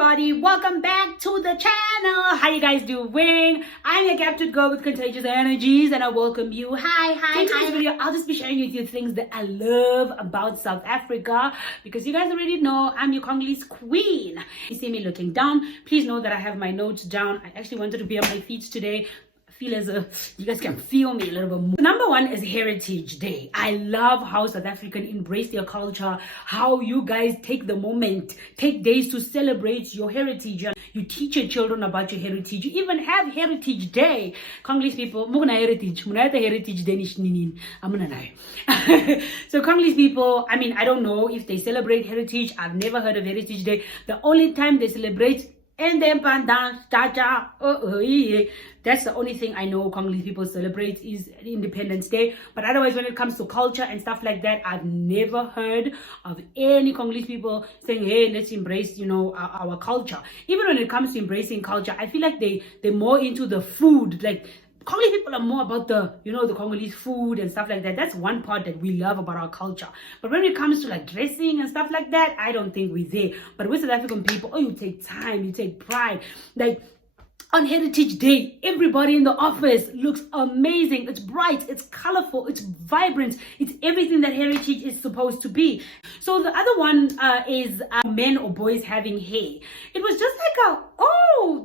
everybody, welcome back to the channel. How you guys doing? I'm your captain girl with contagious energies and I welcome you. In today's video, I'll just be sharing with you things that I love about South Africa, because you guys already know I'm your Congolese queen. You see me looking down, please know that I have my notes down. I actually wanted to be on my feet today. Feel as if you guys can feel me a little bit more. Number one is Heritage Day. I love how South African embrace their culture, how you guys take the moment, take days to celebrate your heritage. You teach your children about your heritage. You even have Heritage Day. Congolese people, heritage. Heritage Day. I'm gonna lie. So Congolese people, I mean, I don't know if they celebrate heritage. I've never heard of Heritage Day. The only time they celebrate independence, that's the only thing I know Congolese people celebrate is Independence Day. But otherwise, when it comes to culture and stuff like that, I've never heard of any Congolese people saying, hey, let's embrace, our culture. Even when it comes to embracing culture, I feel like they're more into the food. Like, Congolese people are more about the Congolese food and stuff like that. That's one part that we love about our culture. But when it comes to like dressing and stuff like that, I don't think we're there. But with South African people, you take time, you take pride. Like, on Heritage Day, everybody in the office looks amazing. It's bright, it's colorful, it's vibrant. It's everything that heritage is supposed to be. So the other one is men or boys having hair. It was just like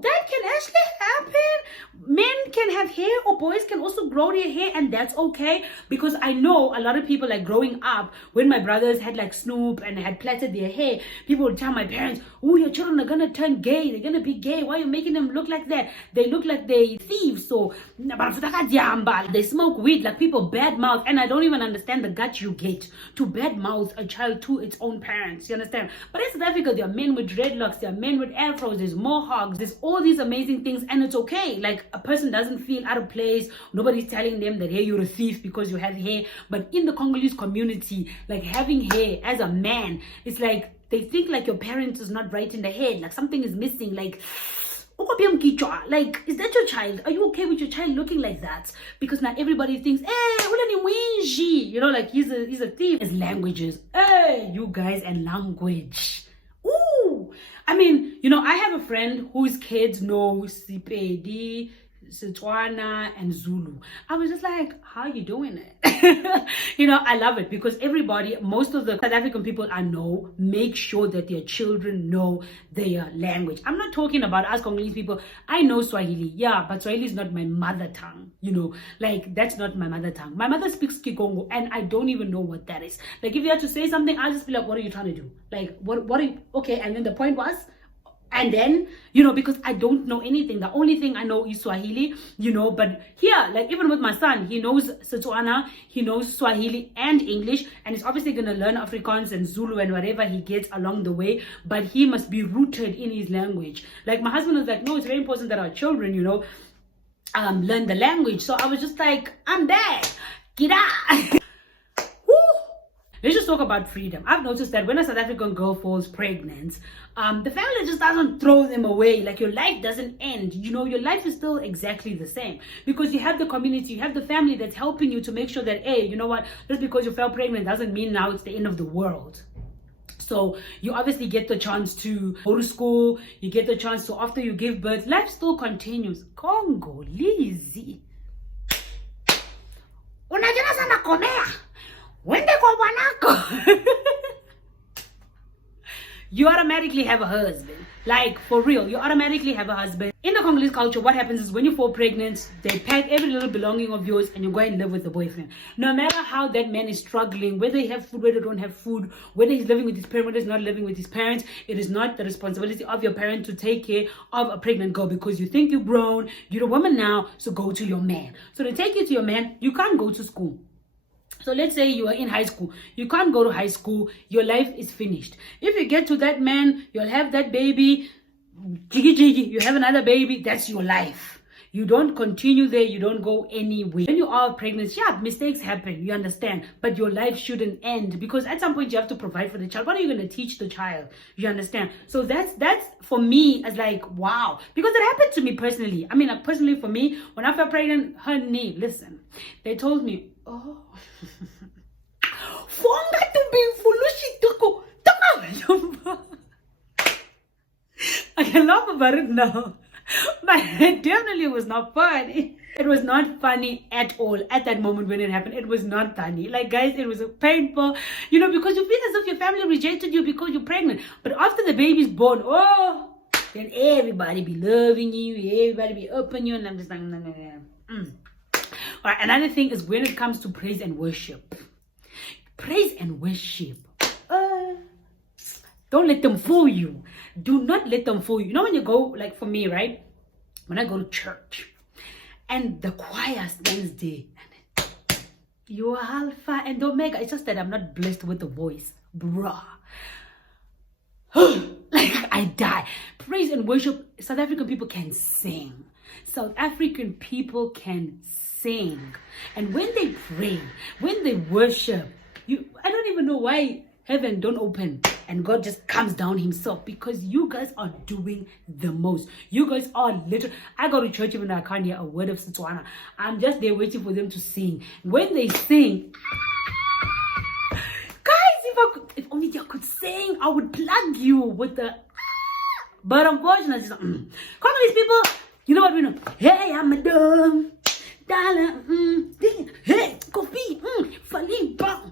that can actually happen. Men can have hair or boys can also grow their hair, and that's okay. Because I know a lot of people, like growing up, when my brothers had like Snoop and had plaited their hair, people would tell my parents, oh, your children are gonna turn gay, they're gonna be gay. Why are you making them look like that? They look like they thieves. So they smoke weed, like people bad mouth. And I don't even understand the gut you get to bad mouth a child to its own parents, you understand? But in South Africa, there are men with dreadlocks, there are men with afros, there's mohawks, there's all these amazing things, and it's okay. Like, a person doesn't feel out of place. Nobody's telling them that, hey, you're a thief because you have hair. But in the Congolese community, like, having hair as a man, it's like they think like your parents is not right in the head, like something is missing. Like, is that your child? Are you okay with your child looking like that? Because now everybody thinks, hey, like he's a thief. As languages, hey, you guys, and language. Ooh, I mean, I have a friend whose kids know Sepedi, Setswana, and Zulu. I was just like, how are you doing it? I love it, because most of the South African people I know make sure that their children know their language. I'm not talking about us Congolese people. I know Swahili, yeah, but Swahili is not my mother tongue, like, that's not my mother tongue. My mother speaks Kikongo, and I don't even know what that is. Like, if you have to say something, I'll just be like, what are you trying to do? Like, what are you, okay, and then the point was, and then, because I don't know anything. The only thing I know is Swahili, but here, like, even with my son, he knows Setswana, he knows Swahili and English, and he's obviously going to learn Afrikaans and Zulu and whatever he gets along the way, but he must be rooted in his language. Like, my husband was like, no, it's very important that our children, learn the language. So I was just like, I'm back. Get out. Let's just talk about freedom. I've noticed that when a South African girl falls pregnant, the family just doesn't throw them away. Like, your life doesn't end. Your life is still exactly the same, because you have the community, you have the family that's helping you to make sure that, hey, you know what, just because you fell pregnant doesn't mean now it's the end of the world. So you obviously get the chance to go to school. You get the chance to, after you give birth, life still continues. Congolese. Unajua sana komea. When they go you automatically have a husband. Like, for real, you automatically have a husband. In the Congolese culture, what happens is when you fall pregnant, they pack every little belonging of yours and you go and live with the boyfriend. No matter how that man is struggling, whether he have food, whether he don't have food, whether he's living with his parents, whether he's not living with his parents, it is not the responsibility of your parent to take care of a pregnant girl, because you think you're grown, you're a woman now, so go to your man. So they take you to your man, you can't go to school. So let's say you are in high school. You can't go to high school. Your life is finished. If you get to that man, you'll have that baby. You have another baby. That's your life. You don't continue there. You don't go anywhere. When you are pregnant, yeah, mistakes happen. You understand. But your life shouldn't end, because at some point you have to provide for the child. What are you going to teach the child? You understand? So that's for me as like, wow. Because it happened to me personally. I mean, personally for me, when I fell pregnant, honey, listen. They told me, oh, fonga to be foolish. I can laugh about it now, but it definitely was not funny. It was not funny at all at that moment when it happened. It was not funny. Like, guys, it was painful, because you feel as if your family rejected you because you're pregnant. But after the baby's born, oh, then everybody be loving you, everybody be up on you, and I'm just like, no, no, no. All right, another thing is when it comes to praise and worship. Praise and worship. Don't let them fool you. Do not let them fool you. You know when you go, like for me, right? When I go to church and the choir stands there, and you are Alpha and Omega. It's just that I'm not blessed with the voice, bruh. Like I die. Praise and worship. South African people can sing. South African people can sing. And when they pray, when they worship, I don't even know why heaven don't open and God just comes down himself, because you guys are doing the most. You guys are literally, I go to church even though I can't hear a word of Setswana. I'm just there waiting for them to sing. When they sing, guys, if only you could sing, I would plug you with the but unfortunately, Congolese people, you know what we know? Hey, I'm a dumb dollar, hey, coffee, funny bang.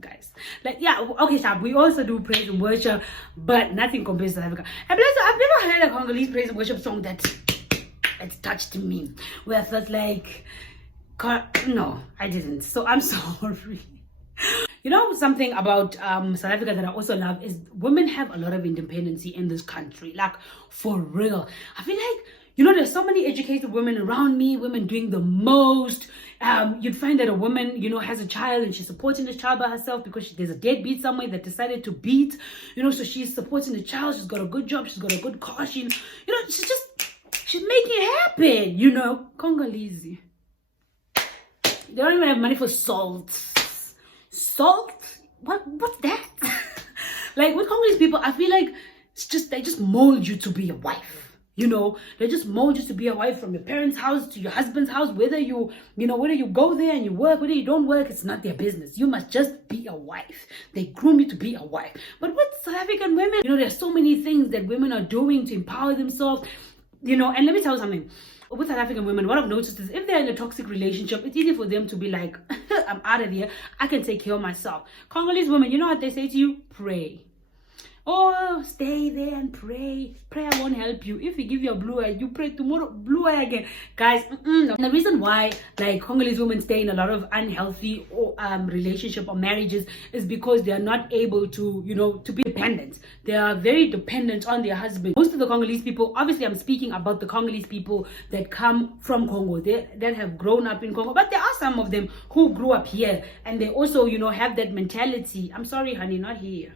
Guys, like, yeah, okay, so we also do praise and worship, but nothing compares to South Africa. I've never heard a Congolese praise and worship song that touched me, where I felt like, no, I didn't. So I'm sorry. You know something about South Africa that I also love is women have a lot of independency in this country, like for real. I feel like, there's so many educated women around me, women doing the most. You'd find that a woman, has a child and she's supporting the child by herself because there's a deadbeat somewhere that decided to beat, so she's supporting the child. She's got a good job. She's got a good car. She's making it happen, Congolese. They don't even have money for salt. Salt? What's that? Like with Congolese people, I feel like they just mold you to be a wife. They just mold you to be a wife from your parents' house to your husband's house. Whether you go there and you work, whether you don't work, it's not their business. You must just be a wife. They groom you to be a wife. But with South African women, there's so many things that women are doing to empower themselves. And let me tell you something. With South African women, what I've noticed is if they're in a toxic relationship, it's easy for them to be like, I'm out of here. I can take care of myself. Congolese women, you know what they say to you? Pray. Oh, stay there and pray. Prayer won't help you. If we give you a blue eye, you pray tomorrow, blue eye again. Guys, And the reason why Congolese women stay in a lot of unhealthy relationship or marriages is because they are not able to, to be dependent. They are very dependent on their husband. Most of the Congolese people, obviously I'm speaking about the Congolese people that come from Congo, that have grown up in Congo, but there are some of them who grew up here and they also, have that mentality. I'm sorry, honey, not here.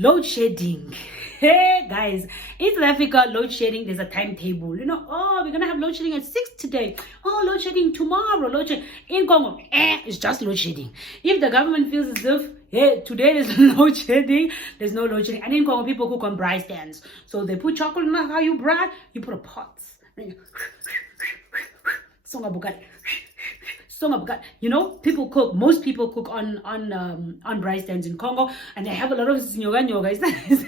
Load shedding. Hey guys, in South Africa, load shedding, there's a timetable. We're gonna have load shedding at 6 today. Oh, load shedding tomorrow. Load shedding. In Congo, it's just load shedding. If the government feels as if, hey, today there's load shedding, there's no load shedding. And in Congo, people cook on braai stands. So they put chocolate in how you braai, you put a pot. People cook. Most people cook on braai stands in Congo, and they have a lot of nyoga. Is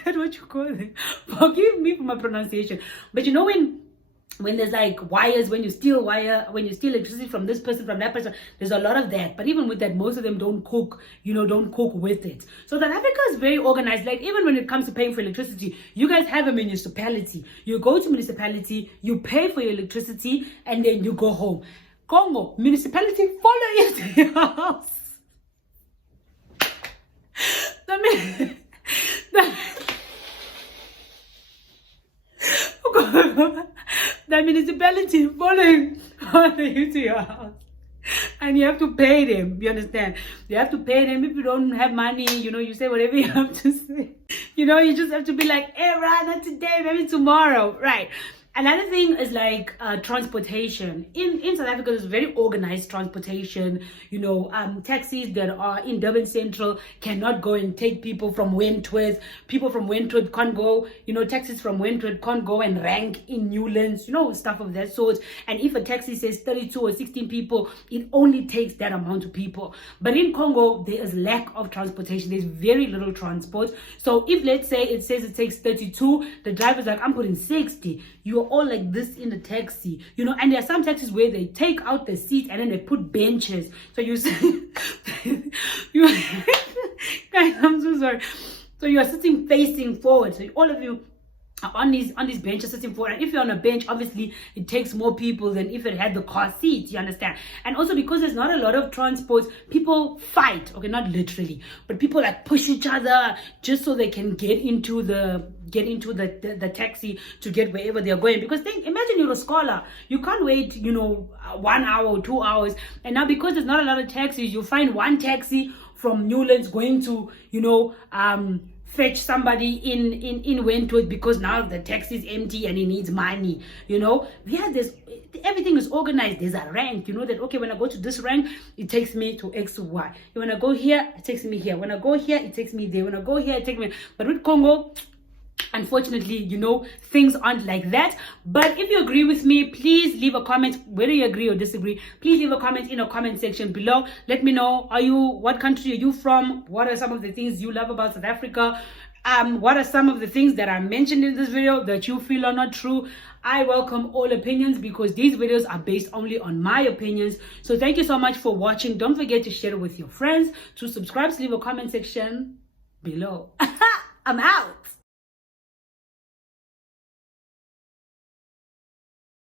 that what you call it? Forgive me for my pronunciation. But when there's like wires, when you steal electricity from this person, from that person, there's a lot of that. But even with that, most of them don't cook. Don't cook with it. So South Africa is very organized. Like even when it comes to paying for electricity, you guys have a municipality. You go to municipality, you pay for your electricity, and then you go home. Congo, municipality, follow you to your house. The municipality follow you to your house. And you have to pay them, you understand? You have to pay them. If you don't have money, you say whatever you have to say. You just have to be like, hey, right, not today, maybe tomorrow, right? Another thing is like transportation. In South Africa, there's very organized transportation. Taxis that are in Durban Central cannot go and take people from Wentworth. People from Wentworth can't go. Taxis from Wentworth can't go and rank in Newlands. Stuff of that sort. And if a taxi says 32 or 16 people, it only takes that amount of people. But in Congo, there is lack of transportation. There's very little transport. So if, let's say, it says it takes 32, the driver's like, I'm putting 60. You're all like this in the taxi, and there are some taxis where they take out the seat and then they put benches. So you see, guys, I'm so sorry. So you are sitting facing forward. So all of you are on these benches sitting forward. And if you're on a bench, obviously it takes more people than if it had the car seat, you understand? And also because there's not a lot of transport, people fight. Okay, not literally, but people like push each other just so they can get into the taxi to get wherever they're going. Because imagine you're a scholar, you can't wait 1 hour or 2 hours, and now because there's not a lot of taxis, you find one taxi from Newlands going to fetch somebody in Wentworth because now the taxi is empty and he needs money. There's everything is organized. There's a rank. That okay, when I go to this rank, it takes me to X, Y. When I go here, it takes me here. When I go here, it takes me there. When I go here, it takes me. But with Congo, unfortunately, things aren't like that. But if you agree with me, please leave a comment. Whether you agree or disagree, please leave a comment in the comment section below. Let me know, what country are you from? What are some of the things you love about South Africa? What are some of the things that I mentioned in this video that you feel are not true? I welcome all opinions because these videos are based only on my opinions. So thank you so much for watching. Don't forget to share it with your friends. To subscribe, leave a comment section below. I'm out.